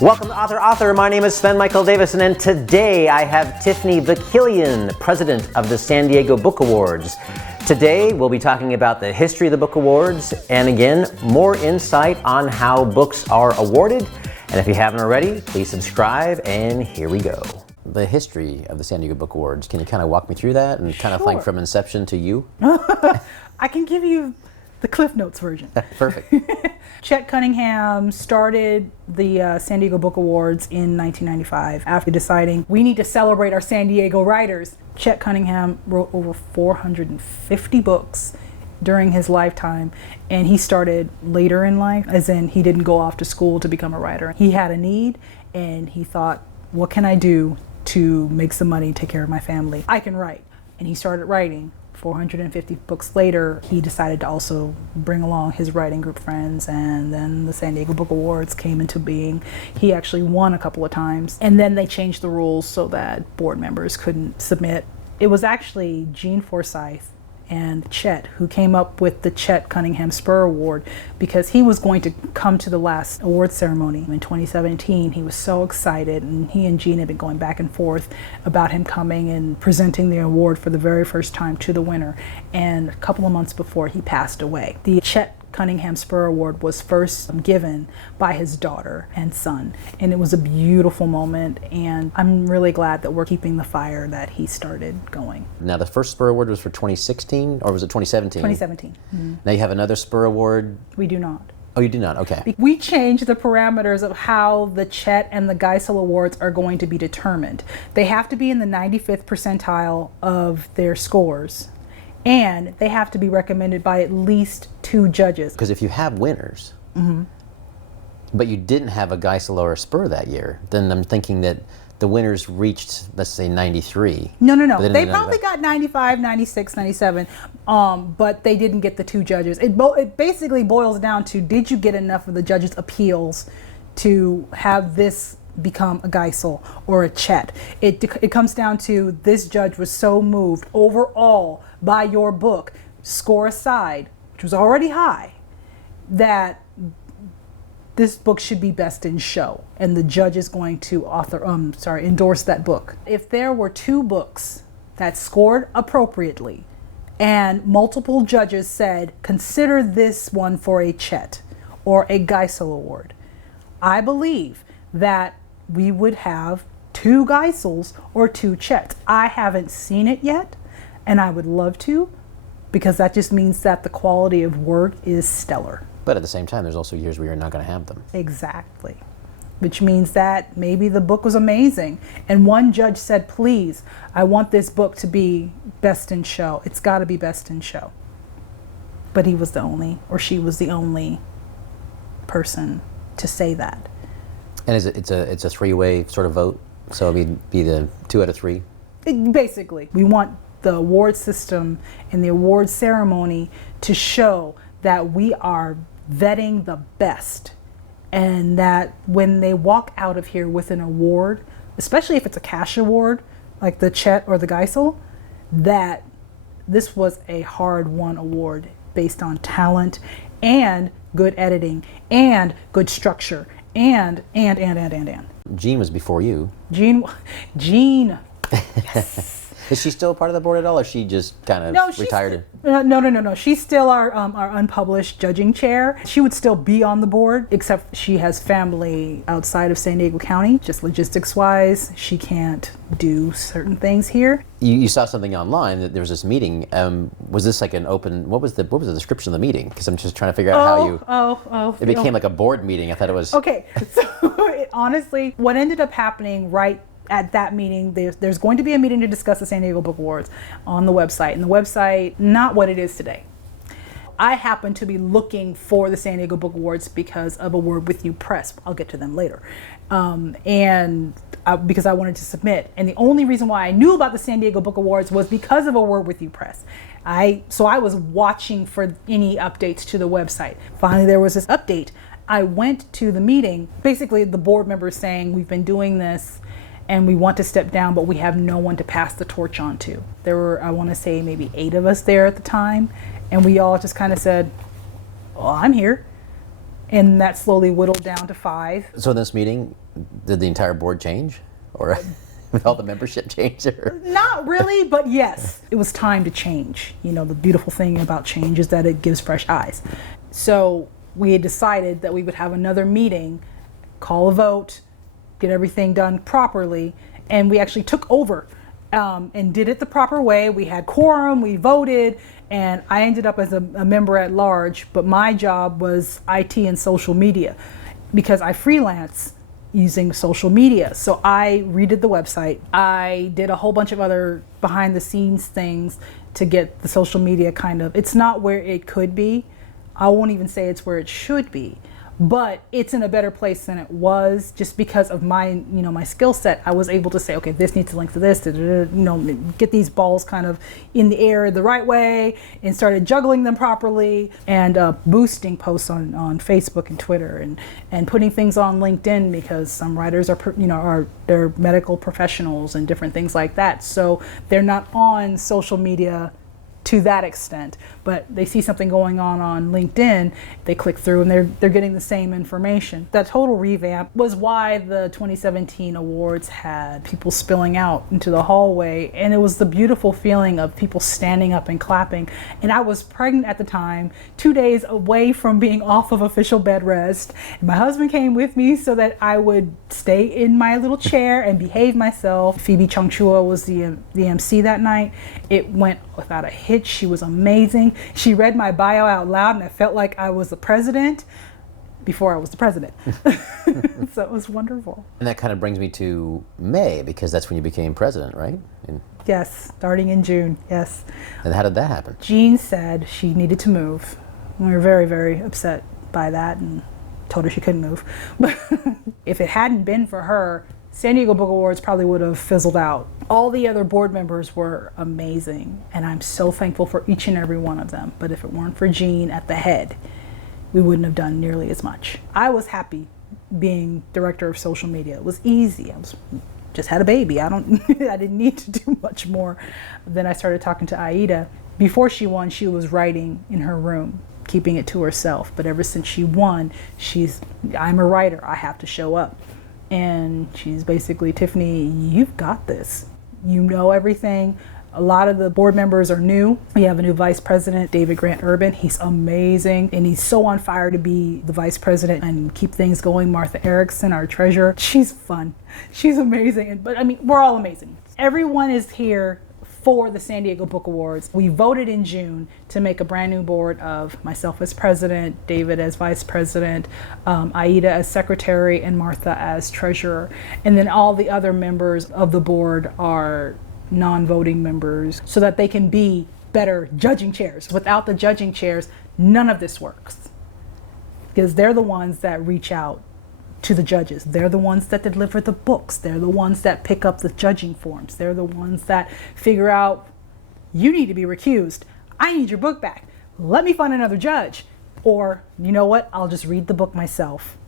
Welcome to Author. My name is Sven Davison, and today I have Tiffany Vakilian, president of the San Diego Book Awards. Today we'll be talking about the history of the Book Awards, and again, more insight on how books are awarded. And if you haven't already, please subscribe, and here we go. The history of the San Diego Book Awards, can you kind of walk me through that and kind of like from inception to you? I can give you the Cliff Notes version. Perfect. Chet Cunningham started the San Diego Book Awards in 1995 after deciding we need to celebrate our San Diego writers. Chet Cunningham wrote over 450 books during his lifetime, and he started later in life, as in he didn't go off to school to become a writer. He had a need, and he thought, what can I do to make some money, take care of my family? I can write. And he started writing. 450 books later, he decided to also bring along his writing group friends, and then the San Diego Book Awards came into being. He actually won a couple of times, and then they changed the rules so that board members couldn't submit. It was actually Gene Forsyth and Chet who came up with the Chet Cunningham Spur Award, because he was going to come to the last award ceremony in 2017. He was so excited, and he and Gene had been going back and forth about him coming and presenting the award for the very first time to the winner. And a couple of months before, he passed away. The Chet Cunningham Spur Award was first given by his daughter and son, and it was a beautiful moment, and I'm really glad that we're keeping the fire that he started going. Now, the first Spur Award was for 2016, or was it 2017? 2017. Mm-hmm. Now you have another Spur Award? We do not. Oh, you do not? Okay. We changed the parameters of how the Chet and the Geisel Awards are going to be determined. They have to be in the 95th percentile of their scores, and they have to be recommended by at least 2 judges. Because if you have winners, but you didn't have a Geisel or a Spur that year, then I'm thinking that the winners reached, let's say, 93. No. They probably got 95, 96, 97, but they didn't get the 2 judges. It basically boils down to, did you get enough of the judges' appeals to have this become a Geisel or a Chet? It comes down to, this judge was so moved overall by your book, score aside, which was already high, that this book should be best in show, and the judge is going to endorse that book. If there were 2 books that scored appropriately and multiple judges said, consider this one for a Chet or a Geisel Award, I believe that we would have 2 Geisels or 2 Chets. I haven't seen it yet, and I would love to, because that just means that the quality of work is stellar. But at the same time, there's also years where you're not going to have them. Exactly. Which means that maybe the book was amazing, and one judge said, please, I want this book to be best in show. It's got to be best in show. But he was the only, or she was the only person to say that. And it's a 3-way sort of vote? So it'd be the 2 out of 3? Basically. We want the award system and the award ceremony to show that we are vetting the best, and that when they walk out of here with an award, especially if it's a cash award like the Chet or the Geisel, that this was a hard-won award based on talent and good editing and good structure and. Gene was before you. Gene. Yes. Is she still part of the board at all, or she just kind of retired? No. She's still our unpublished judging chair. She would still be on the board, except she has family outside of San Diego County. Just logistics-wise, she can't do certain things here. You saw something online that there was this meeting. Was this like an open? What was the description of the meeting? Because I'm just trying to figure out how you. It became like a board meeting. I thought it was. Okay, so honestly, what ended up happening right at that meeting, there's going to be a meeting to discuss the San Diego Book Awards on the website, and the website, not what it is today. I happen to be looking for the San Diego Book Awards because of A Word With You Press. I'll get to them later. Because I wanted to submit. And the only reason why I knew about the San Diego Book Awards was because of A Word With You Press. So I was watching for any updates to the website. Finally, there was this update. I went to the meeting, basically the board members saying, we've been doing this and we want to step down, but we have no one to pass the torch on to. There were, I want to say, maybe 8 of us there at the time, and we all just kind of said, well, I'm here. And that slowly whittled down to 5. So this meeting, Did the entire board change? Or did all the membership change? Or? Not really, but yes. It was time to change. You know, the beautiful thing about change is that it gives fresh eyes. So we had decided that we would have another meeting, call a vote, get everything done properly, and we actually took over and did it the proper way. We had quorum, we voted, and I ended up as a member at large, but my job was IT and social media because I freelance using social media. So I redid the website. I did a whole bunch of other behind the scenes things to get the social media it's not where it could be. I won't even say it's where it should be, but it's in a better place than it was just because of my skill set. I was able to say, okay, this needs to link to this, get these balls kind of in the air the right way, and started juggling them properly, and boosting posts on Facebook and Twitter, and putting things on LinkedIn because some writers they're medical professionals and different things like that. So they're not on social media to that extent, but they see something going on LinkedIn, they click through and they're getting the same information. That total revamp was why the 2017 awards had people spilling out into the hallway, and it was the beautiful feeling of people standing up and clapping. And I was pregnant at the time, 2 days away from being off of official bed rest. And my husband came with me so that I would stay in my little chair and behave myself. Phoebe Chongchua was the MC that night. It went without a hitch. She was amazing. She read my bio out loud, and I felt like I was the president before I was the president. So it was wonderful. And that kind of brings me to May, because that's when you became president, right? Yes, starting in June, yes. And how did that happen? Jean said she needed to move. We were very, very upset by that and told her she couldn't move. But if it hadn't been for her, San Diego Book Awards probably would have fizzled out. All the other board members were amazing, and I'm so thankful for each and every one of them. But if it weren't for Jean at the head, we wouldn't have done nearly as much. I was happy being director of social media. It was easy. Just had a baby. I didn't need to do much more. Then I started talking to Aida. Before she won, she was writing in her room, keeping it to herself. But ever since she won, I'm a writer. I have to show up. And she's basically, Tiffany, you've got this. You know everything. A lot of the board members are new. We have a new vice president, David Grant Urban. He's amazing, and he's so on fire to be the vice president and keep things going. Martha Erickson, our treasurer, she's fun. She's amazing. But I mean, we're all amazing. Everyone is here for the San Diego Book Awards. We voted in June to make a brand new board of myself as president, David as vice president, Aida as secretary, and Martha as treasurer. And then all the other members of the board are non-voting members so that they can be better judging chairs. Without the judging chairs, none of this works, because they're the ones that reach out to the judges. They're the ones that deliver the books. They're the ones that pick up the judging forms. They're the ones that figure out, you need to be recused. I need your book back. Let me find another judge. Or, you know what? I'll just read the book myself.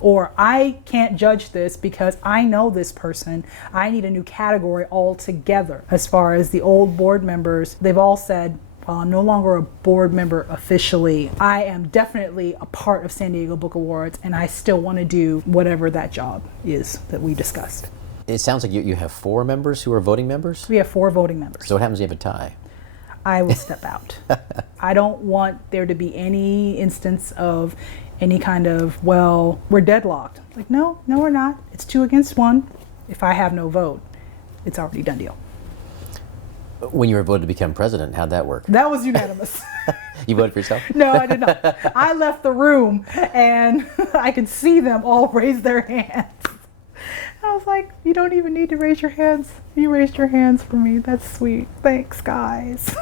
Or I can't judge this because I know this person. I need a new category altogether. As far as the old board members, they've all said, well, I'm no longer a board member officially. I am definitely a part of San Diego Book Awards, and I still want to do whatever that job is that we discussed. It sounds like you have 4 members who are voting members? We have 4 voting members. So what happens if you have a tie? I will step out. I don't want there to be any instance of any kind of, well, we're deadlocked. Like, no, we're not. It's 2 against 1. If I have no vote, it's already done deal. When you were voted to become president, how'd that work? That was unanimous. You voted for yourself? No, I did not. I left the room and I could see them all raise their hands. I was like, you don't even need to raise your hands. You raised your hands for me. That's sweet. Thanks, guys.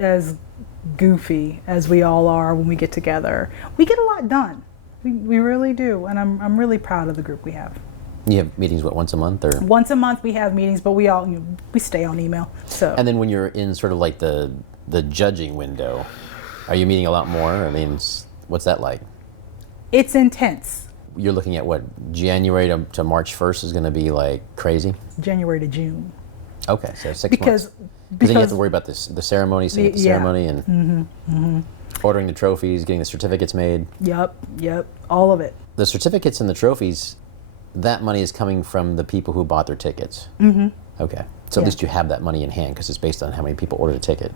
As goofy as we all are when we get together, we get a lot done. We really do. And I'm really proud of the group we have. You have meetings, what, once a month? Or once a month we have meetings, but we all we stay on email. So. And then when you're in sort of like the judging window, are you meeting a lot more? I mean, what's that like? It's intense. You're looking at what, January to March 1st is going to be like crazy? January to June. Okay, so 6 months. Because then you have to worry about the ceremony, setting up the ceremony, and ordering the trophies, getting the certificates made. Yep, all of it. The certificates and the trophies, that money is coming from the people who bought their tickets. Mm-hmm. Okay. So at least you have that money in hand because it's based on how many people ordered a ticket.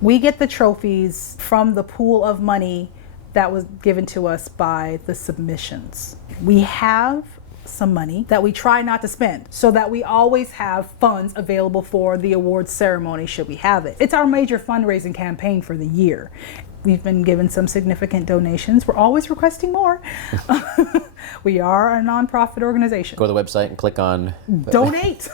We get the trophies from the pool of money that was given to us by the submissions. We have some money that we try not to spend so that we always have funds available for the awards ceremony should we have it. It's our major fundraising campaign for the year. We've been given some significant donations. We're always requesting more. We are a nonprofit organization. Go to the website and click on donate.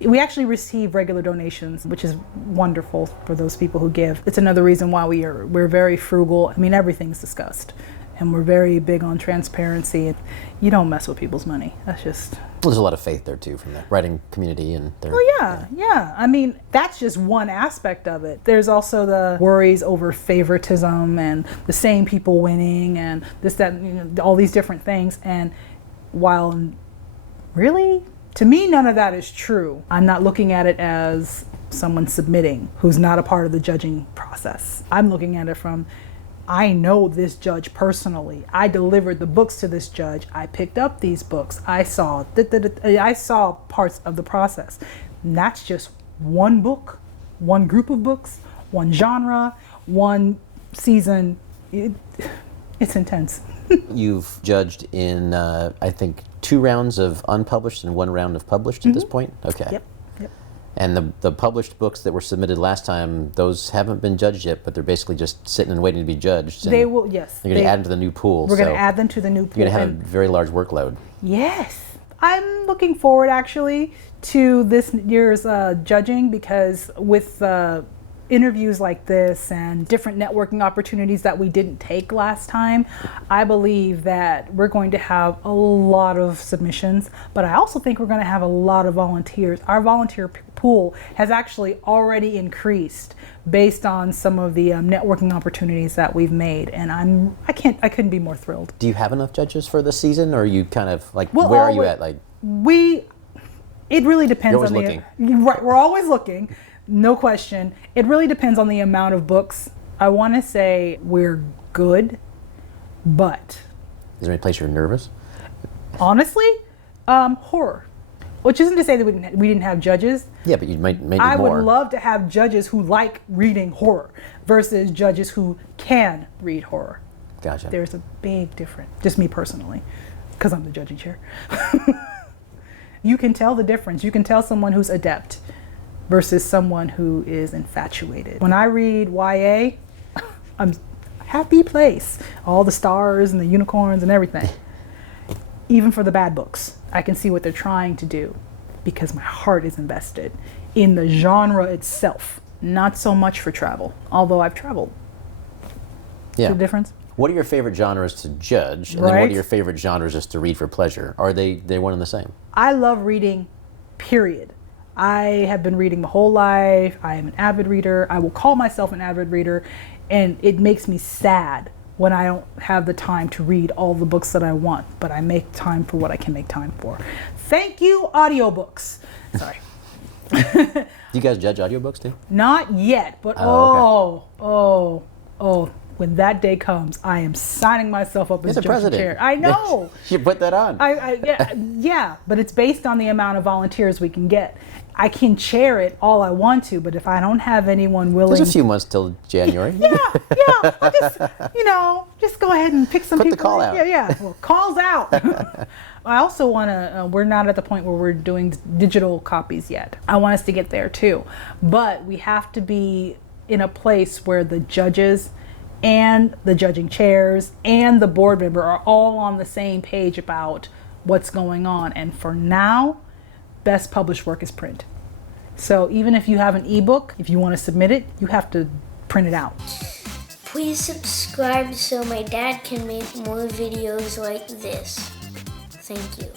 We actually receive regular donations, which is wonderful for those people who give. It's another reason why we're very frugal. I mean, everything's discussed. And we're very big on transparency. You don't mess with people's money. That's just... There's a lot of faith there too from the writing community and their... Oh yeah. I mean, that's just one aspect of it. There's also the worries over favoritism and the same people winning and this, that, all these different things. And while really, to me, none of that is true. I'm not looking at it as someone submitting who's not a part of the judging process. I'm looking at it from... I know this judge personally. I delivered the books to this judge. I picked up these books. I saw parts of the process. And that's just one book, one group of books, one genre, one season. It's intense. You've judged in, I think, 2 rounds of unpublished and 1 round of published at this point? Okay. Yep. And the published books that were submitted last time, those haven't been judged yet, but they're basically just sitting and waiting to be judged. They will, yes. You're going to add them to the new pool. We're going to add them to the new pool. You're going to have a very large workload. Yes. I'm looking forward, actually, to this year's judging because with interviews like this and different networking opportunities that we didn't take last time, I believe that we're going to have a lot of submissions, but I also think we're going to have a lot of volunteers. Our volunteer pool has actually already increased based on some of the networking opportunities that we've made, and I couldn't be more thrilled. Do you have enough judges for this season, or are you kind of like, where are you at? Like, it really depends on looking. Right, we're always looking. No question. It really depends on the amount of books. I want to say we're good, but... Is there any place you're nervous? Honestly, horror. Which isn't to say that we didn't have judges. Yeah, but you might need more. I would love to have judges who like reading horror versus judges who can read horror. Gotcha. There's a big difference. Just me personally, because I'm the judging chair. You can tell the difference. You can tell someone who's adept versus someone who is infatuated. When I read YA, I'm happy place. All the stars and the unicorns and everything. Even for the bad books, I can see what they're trying to do because my heart is invested in the genre itself, not so much for travel, although I've traveled. Yeah. See the difference? What are your favorite genres to judge? And then what are your favorite genres just to read for pleasure? Are they one and the same? I love reading, period. I have been reading my whole life. I am an avid reader. I will call myself an avid reader, and it makes me sad when I don't have the time to read all the books that I want, but I make time for what I can make time for. Thank you, audiobooks. Sorry. Do you guys judge audiobooks too? Not yet, but when that day comes, I am signing myself up as judge chair. I know. You put that on. Yeah, but it's based on the amount of volunteers we can get. I can chair it all I want to, but if I don't have anyone willing... There's a few months till January. Yeah. I'll just go ahead and pick some people. Put the call out. Yeah. Well, calls out. I also want to, we're not at the point where we're doing digital copies yet. I want us to get there too. But we have to be in a place where the judges and the judging chairs and the board member are all on the same page about what's going on. And for now, best published work is print. So even if you have an ebook, if you want to submit it, you have to print it out. Please subscribe so my dad can make more videos like this. Thank you.